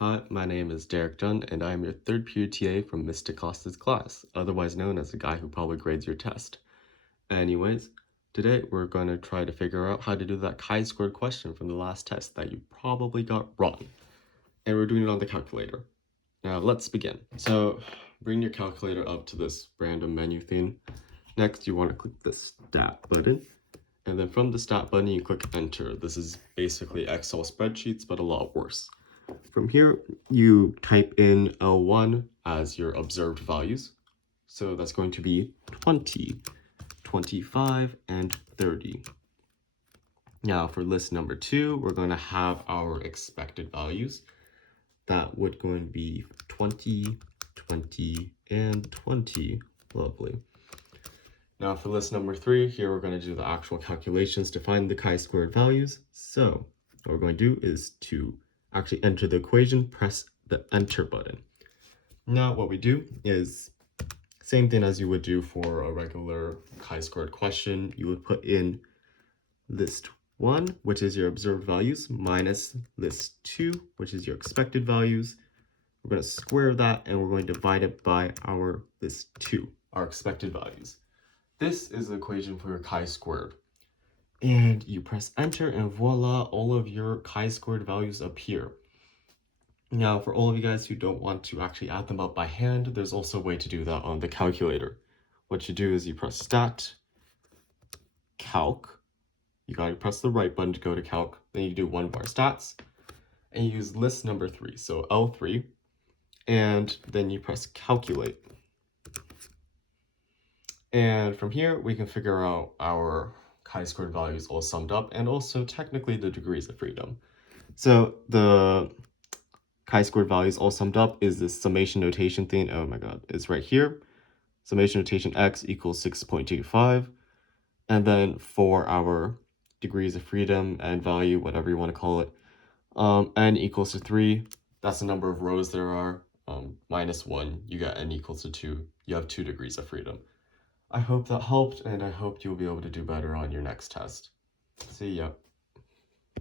Hi, my name is Derek Dunn, and I am your third period TA from Mr. Costa's class, otherwise known as the guy who probably grades your test. Anyways, today we're going to try to figure out how to do that chi-squared question from the last test that you probably got wrong. And we're doing it on the calculator. Now let's begin. So bring your calculator up to this random menu thing. Next, you want to click the stat button. And then from the stat button, you click enter. This is basically Excel spreadsheets, but a lot worse. From here, you type in L1 as your observed values. So that's going to be 20, 25, and 30. Now for list number 2, we're going to have our expected values. That would going to be 20, 20, and 20. Lovely. Now for list number 3, here we're going to do the actual calculations to find the chi-squared values. So what we're going to do is to actually enter the equation, press the enter button. Now what we do is same thing as you would do for a regular chi-squared question. You would put in list 1, which is your observed values, minus list 2, which is your expected values. We're going to square that and we're going to divide it by our list 2, our expected values. This is the equation for your chi-squared. And you press enter and voila, all of your chi-squared values appear. Now, for all of you guys who don't want to actually add them up by hand, there's also a way to do that on the calculator. What you do is you press stat, calc, you gotta press the right button to go to calc, then you do 1 bar stats, and you use list number 3, so L3, and then you press calculate. And from here, we can figure out our chi-squared values all summed up, and also technically the degrees of freedom. So the chi-squared values all summed up is this summation notation thing. Oh my god, it's right here. Summation notation x equals 6.25. And then for our degrees of freedom and value, whatever you want to call it, n equals to 3. That's the number of rows there are. Minus 1, you get n equals to 2. You have 2 degrees of freedom. I hope that helped, and I hope you'll be able to do better on your next test. See ya.